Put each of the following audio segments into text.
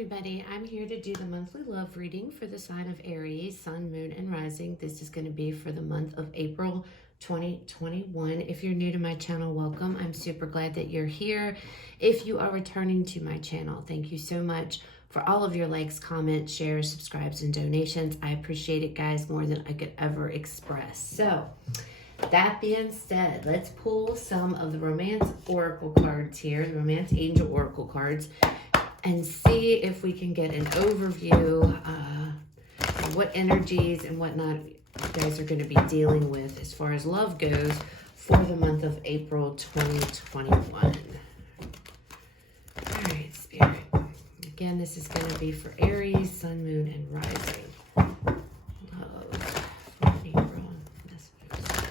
everybody. I'm here to do the monthly love reading for the sign of Aries, Sun, Moon, and Rising. This is going to be for the month of April 2021. If you're new to my channel, welcome. I'm super glad that you're here. If you are returning to my channel, thank you so much for all of your likes, comments, shares, subscribes, and donations. I appreciate it, guys, more than I could ever express. So, that being said, let's pull some of the Romance Oracle cards here, the Romance Angel Oracle cards, and see if we can get an overview of what energies and whatnot you guys are going to be dealing with as far as love goes for the month of April 2021. All right, Spirit. Again, this is going to be for Aries, Sun, Moon, and Rising. Love for April. Messages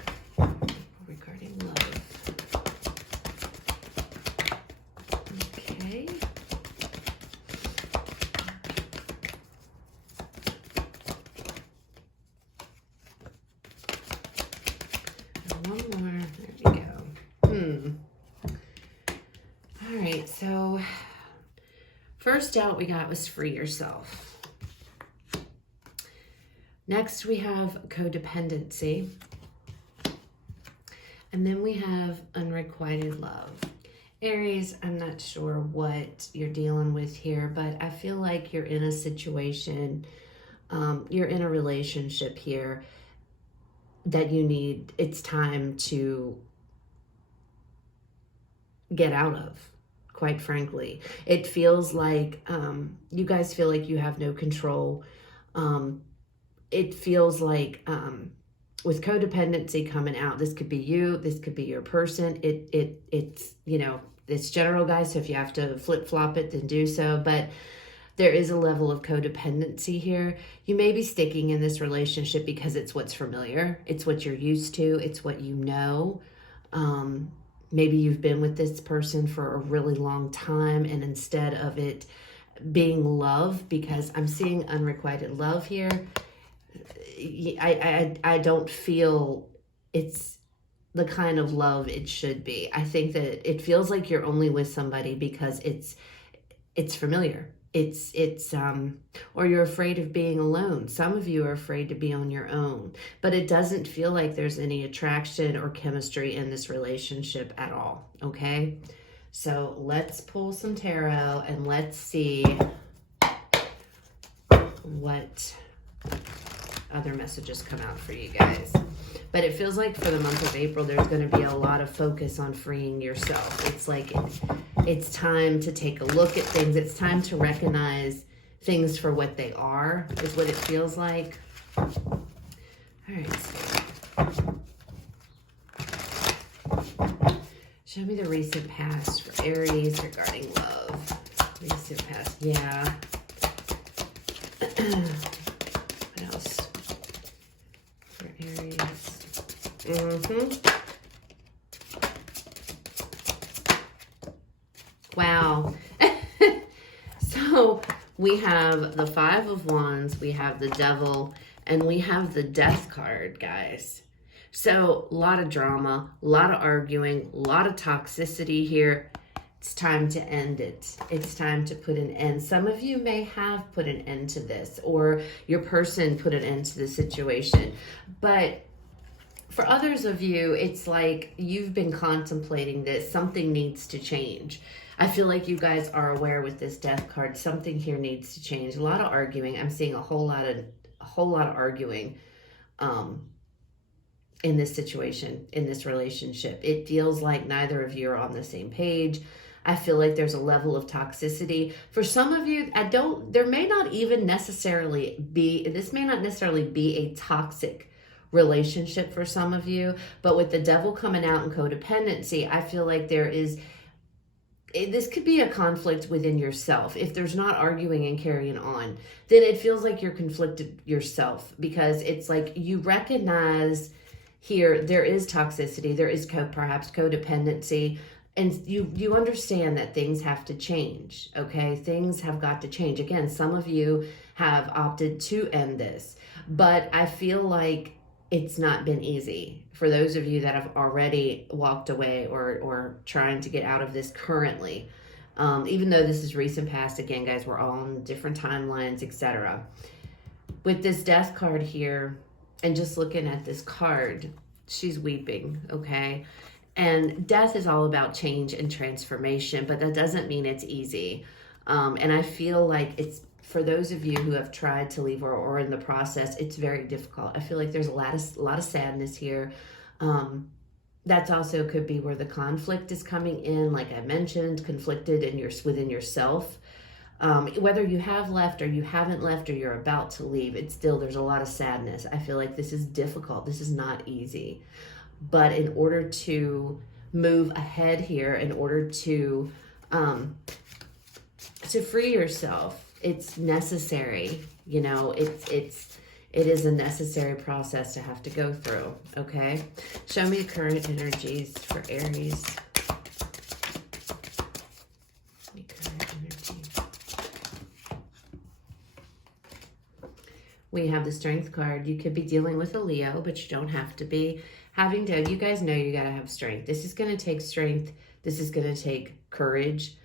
regarding love. Okay. One more. There we go. All right, so first out we got was free yourself. Next we have codependency. And then we have unrequited love. Aries, I'm not sure what you're dealing with here, but I feel like you're in a situation, you're in a relationship here that it's time to get out of, quite frankly. It feels like you guys feel like you have no control. It feels like with codependency coming out, this could be you, this could be your person. It's, you know, it's general, guys, so if you have to flip-flop it, then do so. But there is a level of codependency here. You may be sticking in this relationship because it's what's familiar. It's what you're used to. It's what you know. Maybe you've been with this person for a really long time, and instead of it being love, because I'm seeing unrequited love here, I don't feel it's the kind of love it should be. I think that it feels like you're only with somebody because it's familiar. Or you're afraid of being alone. Some of you are afraid to be on your own, but it doesn't feel like there's any attraction or chemistry in this relationship at all, okay? So let's pull some tarot and let's see what other messages come out for you guys. But it feels like for the month of April, there's going to be a lot of focus on freeing yourself. It's like it's time to take a look at things. It's time to recognize things for what they are, is what it feels like. All right. Show me the recent past for Aries regarding love. Recent past, yeah. What else for Aries? Wow. So we have the Five of Wands, we have the Devil, and we have the Death card, guys. So a lot of drama, a lot of arguing, a lot of toxicity here. It's time to end it. It's time to put an end. Some of you may have put an end to this, or your person put an end to the situation. But for others of you, it's like you've been contemplating this. Something needs to change. I feel like you guys are aware with this Death card, something here needs to change. A lot of arguing. I'm seeing a whole lot of arguing in this situation, in this relationship. It feels like neither of you are on the same page. I feel like there's a level of toxicity. For some of you, there may not even necessarily be, this may not necessarily be a toxic relationship for some of you, but with the Devil coming out in codependency, I feel like this could be a conflict within yourself. If there's not arguing and carrying on, then it feels like you're conflicted yourself, because it's like you recognize here there is toxicity, there is perhaps codependency, and you understand that things have to change, okay? Things have got to change. Again, some of you have opted to end this, but I feel like it's not been easy for those of you that have already walked away or trying to get out of this currently. Even though this is recent past, again, guys, we're all on different timelines, etc. With this death card here, and just looking at this card, she's weeping, okay? And death is all about change and transformation, but that doesn't mean it's easy. And I feel like it's, for those of you who have tried to leave or in the process, it's very difficult. I feel like there's a lot of sadness here. That's also could be where the conflict is coming in, like I mentioned, conflicted within yourself. Whether you have left or you haven't left or you're about to leave, it's still, there's a lot of sadness. I feel like this is difficult. This is not easy. But in order to move ahead here, in order to free yourself, it's necessary. You know, it is a necessary process to have to go through. Okay, show me the current energies for Aries. We have the Strength card. You could be dealing with a Leo, but you don't have to be. You guys know you got to have strength. This is going to take strength. This is going to take courage.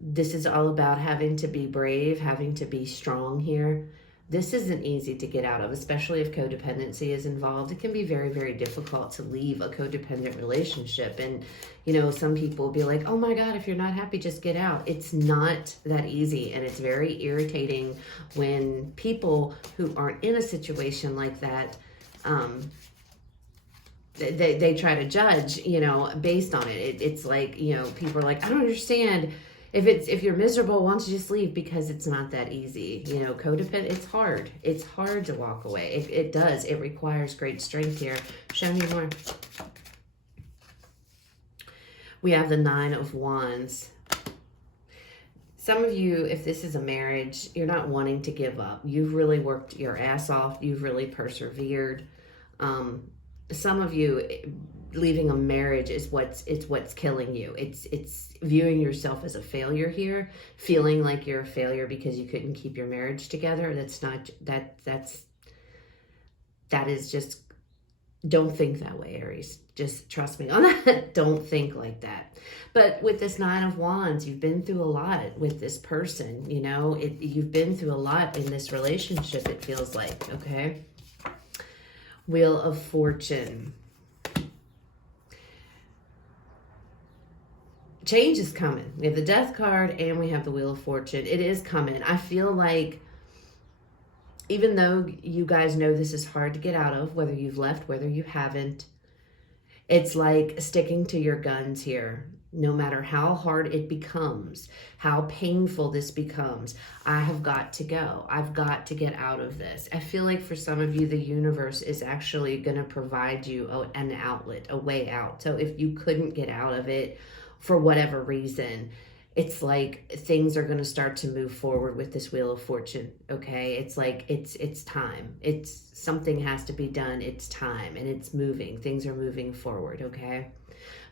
This is all about having to be brave, having to be strong here. This isn't easy to get out of, especially if codependency is involved. It can be very, very difficult to leave a codependent relationship. And, you know, some people will be like, oh my God, if you're not happy, just get out. It's not that easy. And it's very irritating when people who aren't in a situation like that, they try to judge, you know, based on it. It's like, you know, people are like, I don't understand. If you're miserable, why don't you just leave? Because it's not that easy. You know, codependent, it's hard. It's hard to walk away. It does. It requires great strength here. Show me more. We have the 9 of Wands. Some of you, if this is a marriage, you're not wanting to give up. You've really worked your ass off. You've really persevered. Some of you, leaving a marriage is what's killing you. It's viewing yourself as a failure here, feeling like you're a failure because you couldn't keep your marriage together. That is just, don't think that way, Aries. Just trust me on that. Don't think like that. But with this 9 of Wands, you've been through a lot with this person. You know, you've been through a lot in this relationship, it feels like, okay? Wheel of Fortune. Change is coming. We have the Death card and we have the Wheel of Fortune. It is coming. I feel like even though you guys know this is hard to get out of, whether you've left, whether you haven't, it's like sticking to your guns here. No matter how hard it becomes, how painful this becomes, I have got to go. I've got to get out of this. I feel like for some of you, the universe is actually going to provide you an outlet, a way out. So if you couldn't get out of it for whatever reason, it's like things are going to start to move forward with this Wheel of Fortune, okay? It's like it's time. It's something has to be done. It's time, and it's moving. Things are moving forward, okay?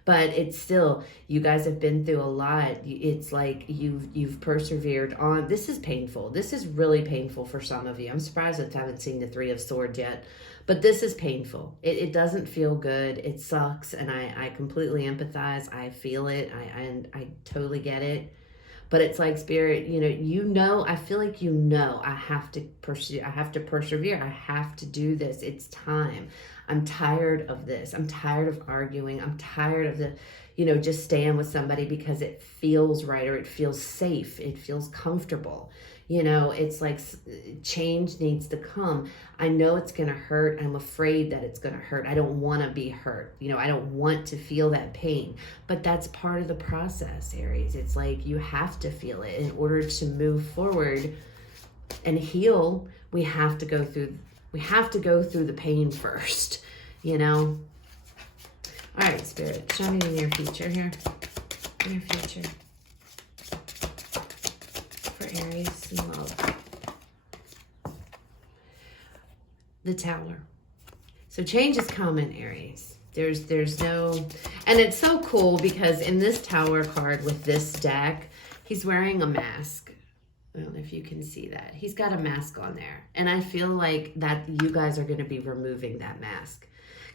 But it's still, you guys have been through a lot. It's like you've persevered on. This is painful. This is really painful for some of you. I'm surprised I haven't seen the 3 of Swords yet. But this is painful. It doesn't feel good. It sucks. And I completely empathize. I feel it. I totally get it. But it's like, Spirit, I feel like I have to pursue. I have to persevere. I have to do this. It's time. I'm tired of this. I'm tired of arguing. I'm tired of just staying with somebody because it feels right or it feels safe. It feels comfortable. It's like change needs to come. I know it's going to hurt. I'm afraid that it's going to hurt. I don't want to be hurt. I don't want to feel that pain, but that's part of the process, Aries. It's like you have to feel it in order to move forward and heal. We have to go through the pain first, All right, Spirit, show me the near future here. Near future. For Aries and love. The Tower. So change is coming, Aries. There's no, and it's so cool because in this Tower card with this deck, he's wearing a mask. I don't know if you can see that. He's got a mask on there. And I feel like that you guys are going to be removing that mask.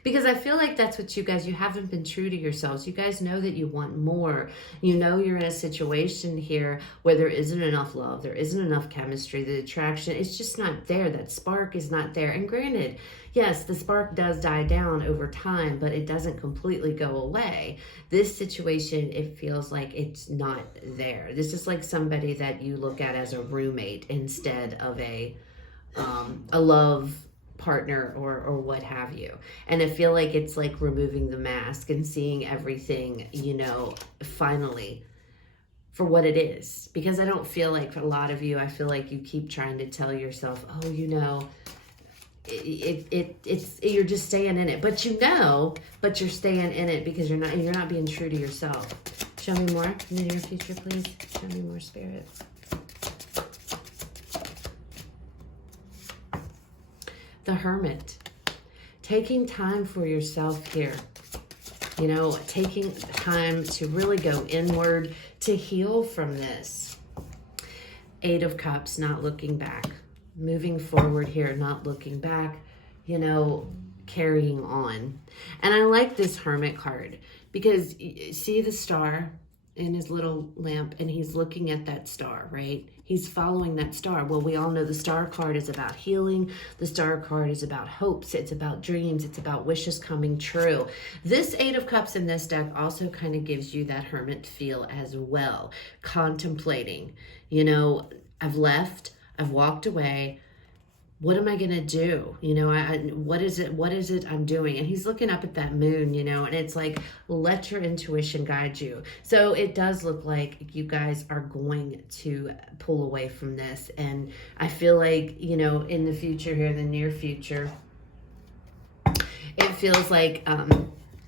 Because I feel like that's what you haven't been true to yourselves. You guys know that you want more. You know you're in a situation here where there isn't enough love. There isn't enough chemistry. The attraction, it's just not there. That spark is not there. And granted, yes, the spark does die down over time, but it doesn't completely go away. This situation, it feels like it's not there. This is like somebody that you look at as a roommate instead of a love partner or what have you. And I feel like it's like removing the mask and seeing everything, you know, finally for what it is. Because I don't feel like, for a lot of you, I feel like you keep trying to tell yourself, oh, you know, it's you're just staying in it, but you know, but you're staying in it because you're not being true to yourself. Show me more in the near future, please. Show me more, Spirit. The Hermit. Taking time for yourself here. You know, taking time to really go inward, to heal from this. 8 of Cups, not looking back. Moving forward here, not looking back, you know, carrying on. And I like this Hermit card because see the star in his little lamp, and he's looking at that star, right? He's following that star. Well, we all know the star card is about healing. The star card is about hopes. It's about dreams. It's about wishes coming true. This 8 of Cups in this deck also kind of gives you that Hermit feel as well. Contemplating, you know, I've left, I've walked away. What am I going to do? You know, what is it I'm doing? And he's looking up at that moon, you know, and it's like, let your intuition guide you. So it does look like you guys are going to pull away from this. And I feel like, you know, in the future here, in the near future, it feels like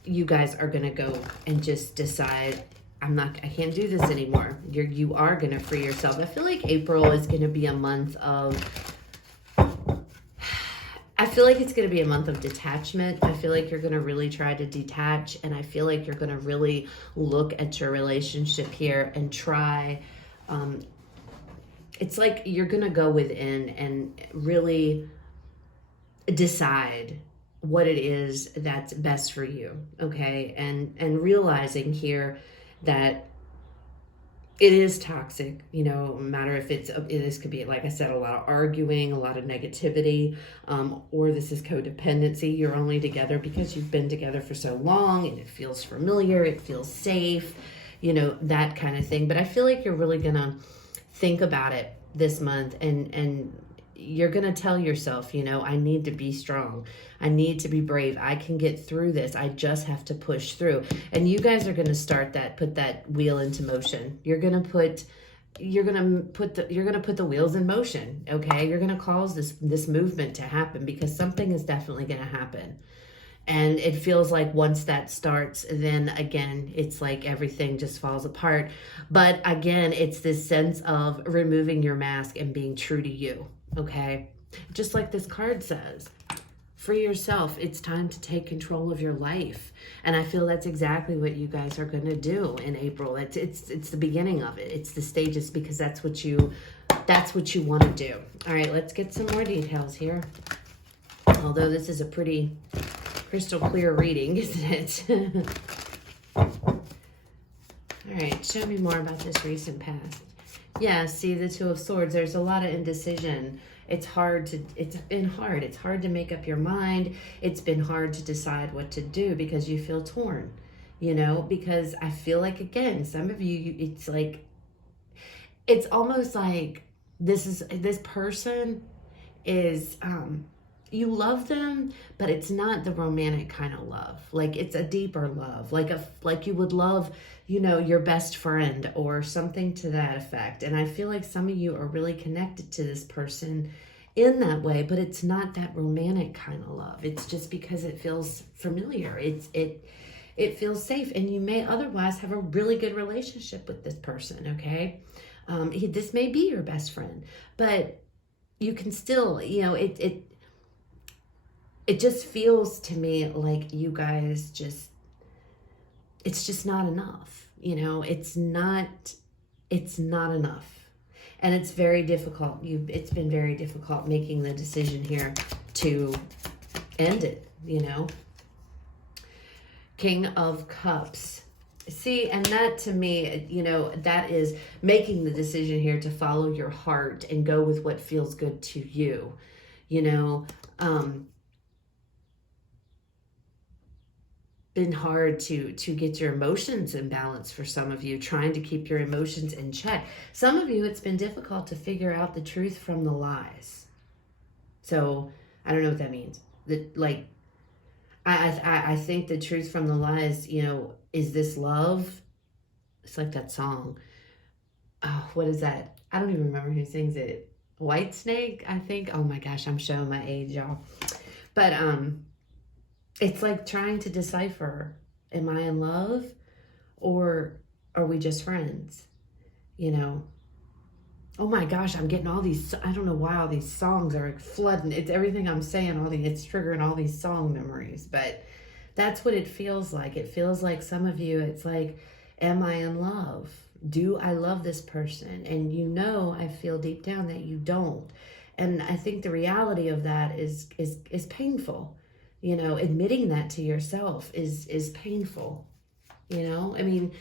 you guys are going to go and just decide, I can't do this anymore. You are going to free yourself. I feel like April is going to be a month of, I feel like it's going to be a month of detachment. I feel like you're going to really try to detach, and I feel like you're going to really look at your relationship here and try, it's like you're going to go within and really decide what it is that's best for you, okay? And realizing here that it is toxic, you know, no matter if this could be, like I said, a lot of arguing, a lot of negativity, or this is codependency. You're only together because you've been together for so long and it feels familiar, it feels safe, you know, that kind of thing. But I feel like you're really gonna think about it this month, and you're gonna tell yourself, you know, I need to be strong. I need to be brave. I can get through this. I just have to push through. And you guys are gonna put that wheel into motion. You're gonna put the wheels in motion. Okay, you're gonna cause this movement to happen, because something is definitely gonna happen. And it feels like once that starts, then again, it's like everything just falls apart. But again, it's this sense of removing your mask and being true to you. Okay, just like this card says, free yourself. It's time to take control of your life. And I feel that's exactly what you guys are going to do in April. It's the beginning of it. It's the stages, because that's what you want to do. All right, let's get some more details here. Although this is a pretty crystal clear reading, isn't it? All right, show me more about this recent past. Yeah, see the 2 of Swords. There's a lot of indecision. It's been hard. It's hard to make up your mind. It's been hard to decide what to do because you feel torn, you know, because I feel like, again, some of you, it's like, it's almost like this person is, you love them, but it's not the romantic kind of love. Like, it's a deeper love, like you would love, you know, your best friend or something to that effect. And I feel like some of you are really connected to this person in that way, but it's not that romantic kind of love. It's just because it feels familiar. It feels safe, and you may otherwise have a really good relationship with this person. Okay, this may be your best friend, but you can still, you know, it just feels to me like you guys it's just not enough, you know, it's not enough. And it's very difficult. It's been very difficult making the decision here to end it, you know. King of Cups. See, and that to me, that is making the decision here to follow your heart and go with what feels good to you. Been hard to get your emotions in balance for some of you, trying to keep your emotions in check. Some of you, it's been difficult to figure out the truth from the lies. So I don't know what that means. I think the truth from the lies, is this love? It's like that song. Oh, what is that? I don't even remember who sings it. White Snake, I think. Oh my gosh, I'm showing my age, y'all. But it's like trying to decipher, am I in love or are we just friends? Oh my gosh, I'm getting all these, I don't know why all these songs are flooding. It's everything I'm saying, it's triggering all these song memories, but that's what it feels like. It feels like some of you, it's like, am I in love? Do I love this person? And I feel deep down that you don't. And I think the reality of that is painful. Admitting that to yourself is painful. I mean,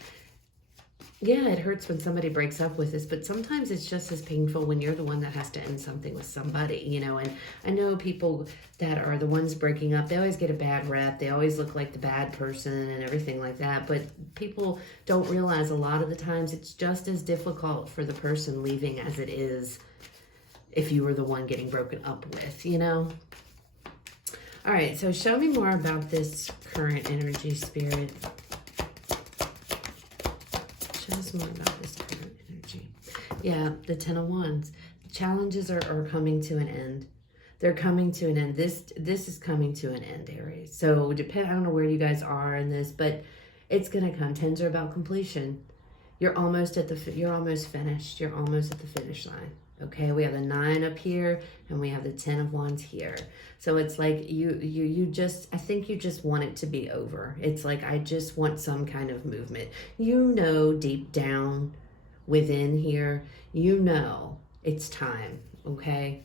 yeah, it hurts when somebody breaks up with us, but sometimes it's just as painful when you're the one that has to end something with somebody, and I know people that are the ones breaking up, they always get a bad rep. They always look like the bad person and everything like that, but people don't realize a lot of the times it's just as difficult for the person leaving as it is if you were the one getting broken up with, All right, so show me more about this current energy, Spirit. Us more about this current energy. Yeah, the Ten of Wands. Challenges are coming to an end. They're coming to an end. This is coming to an end, Aries. So I don't know where you guys are in this, but it's gonna come. Tens are about completion. You're almost finished. You're almost at the finish line. Okay, we have the 9 up here and we have the 10 of Wands here. So it's like I think you just want it to be over. It's like, I just want some kind of movement. Deep down within here, it's time, okay?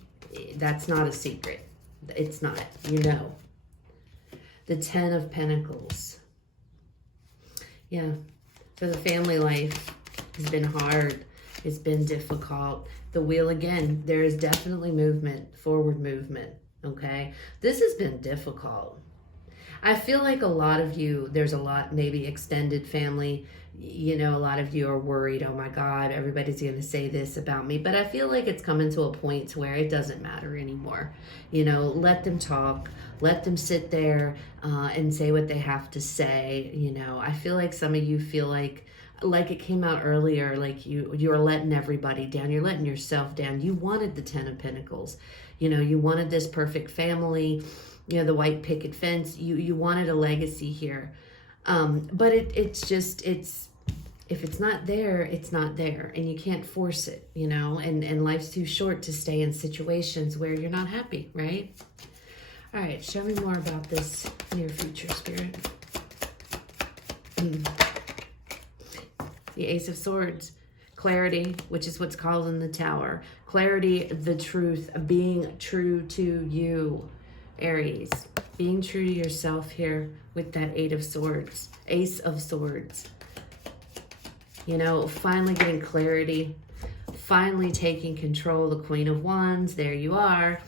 That's not a secret. It's not, The 10 of Pentacles. Yeah, so the family life has been hard. It's been difficult. The wheel again, there is definitely movement, forward movement, okay? This has been difficult. I feel like a lot of you, there's a lot, maybe extended family, a lot of you are worried, oh my God, everybody's going to say this about me. But I feel like it's coming to a point to where it doesn't matter anymore. Let them talk, let them sit there and say what they have to say. I feel like some of you feel like it came out earlier, like you're letting everybody down. You're letting yourself down. You wanted the 10 of Pentacles. You wanted this perfect family, the white picket fence. You wanted a legacy here. But if it's not there, it's not there. And you can't force it, and life's too short to stay in situations where you're not happy, right? All right, show me more about this near future, Spirit. The Ace of Swords, clarity, which is what's called in the Tower. Clarity, the truth, being true to you, Aries. Being true to yourself here with that Ace of Swords. Finally getting clarity, finally taking control. The Queen of Wands, there you are.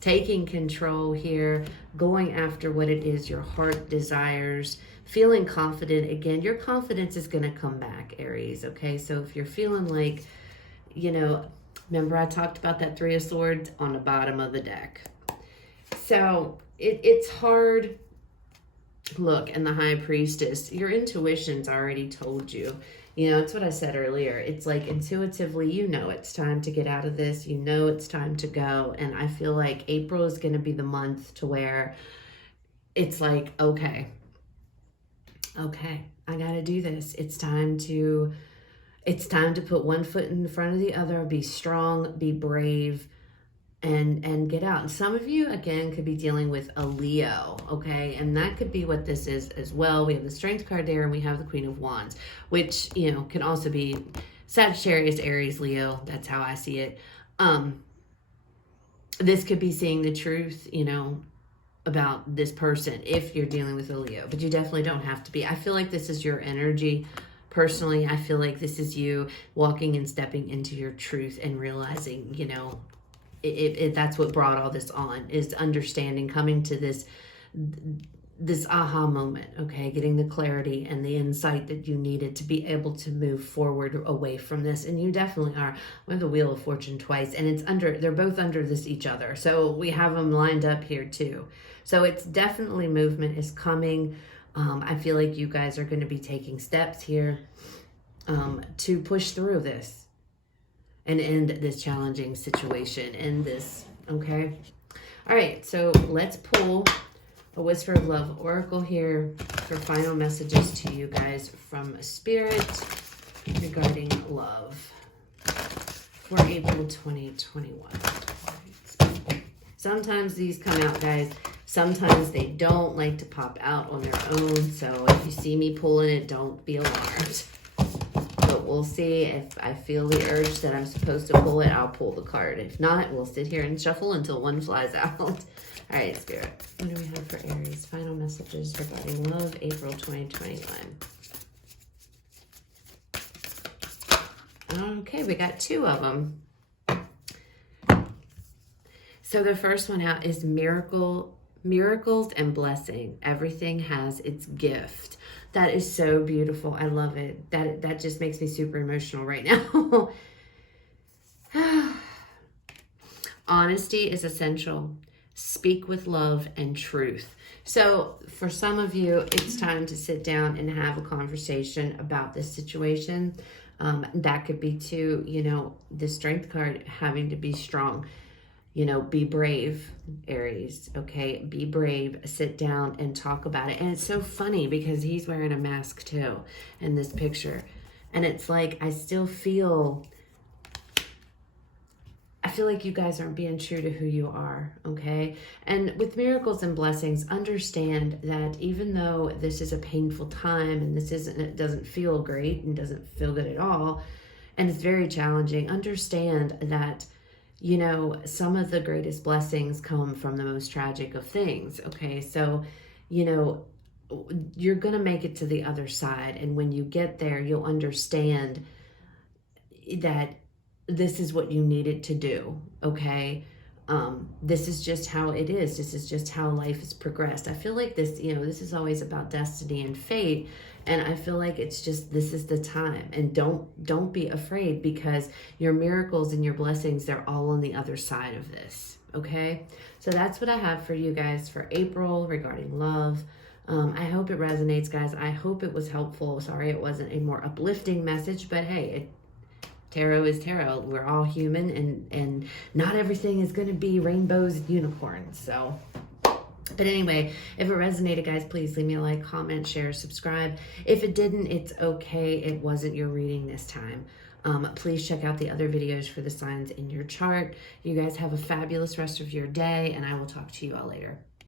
Taking control here, going after what it is your heart desires, feeling confident again. Your confidence is going to come back, Aries, okay? So if you're feeling like, remember I talked about that 3 of Swords on the bottom of the deck. So it's hard. Look, and the High Priestess, your intuition's already told you. It's what I said earlier. It's like intuitively, it's time to get out of this. It's time to go. And I feel like April is going to be the month to where it's like, okay, I got to do this. It's time to put one foot in front of the other, be strong, be brave, and get out. And some of you, again, could be dealing with a Leo, okay? And that could be what this is as well. We have the Strength card there, and we have the Queen of Wands, which, can also be Sagittarius, Aries, Leo. That's how I see it. This could be seeing the truth, about this person if you're dealing with a Leo, but you definitely don't have to be. I feel like this is your energy. Personally, I feel like this is you walking and stepping into your truth and realizing, you know, that's what brought all this on, is understanding, coming to this aha moment, okay, getting the clarity and the insight that you needed to be able to move forward away from this. And you definitely are. We have the Wheel of Fortune twice, and they're both under this each other, so we have them lined up here too. So it's definitely movement is coming. I feel like you guys are going to be taking steps here to push through this and end this challenging situation in this, okay? All right, so let's pull a Whisper of Love Oracle here for final messages to you guys from Spirit regarding love for April 2021. Sometimes these come out, guys. Sometimes they don't like to pop out on their own. So if you see me pulling it, don't be alarmed. But we'll see. If I feel the urge that I'm supposed to pull it, I'll pull the card. If not, we'll sit here and shuffle until one flies out. All right, Spirit. What do we have for Aries? Final messages regarding love, April 2021. Okay, we got two of them. So the first one out is miracles and blessing. Everything has its gift. That is so beautiful. I love it. That just makes me super emotional right now. Honesty is essential. Speak with love and truth. So for some of you, it's time to sit down and have a conversation about this situation. That could be too, you know, the Strength card, having to be strong. You know, be brave, Aries, okay? Be brave, sit down and talk about it. And it's so funny because he's wearing a mask too in this picture. And it's like, I feel like you guys aren't being true to who you are, okay? And with miracles and blessings, understand that even though this is a painful time and it doesn't feel great and doesn't feel good at all, and it's very challenging, understand that, you know, some of the greatest blessings come from the most tragic of things, okay? So, you know, you're going to make it to the other side. And when you get there, you'll understand that this is what you needed to do, okay? This is just how it is. This is just how life has progressed. I feel like this, you know, this is always about destiny and fate. And I feel like it's just, this is the time. And don't be afraid, because your miracles and your blessings, they're all on the other side of this, okay? So that's what I have for you guys for April regarding love. I hope it resonates, guys. I hope it was helpful. Sorry it wasn't a more uplifting message, but hey, tarot is tarot. We're all human, and not everything is going to be rainbows and unicorns. So, but anyway, if it resonated, guys, please leave me a like, comment, share, subscribe. If it didn't, it's okay. It wasn't your reading this time. Please check out the other videos for the signs in your chart. You guys have a fabulous rest of your day, and I will talk to you all later.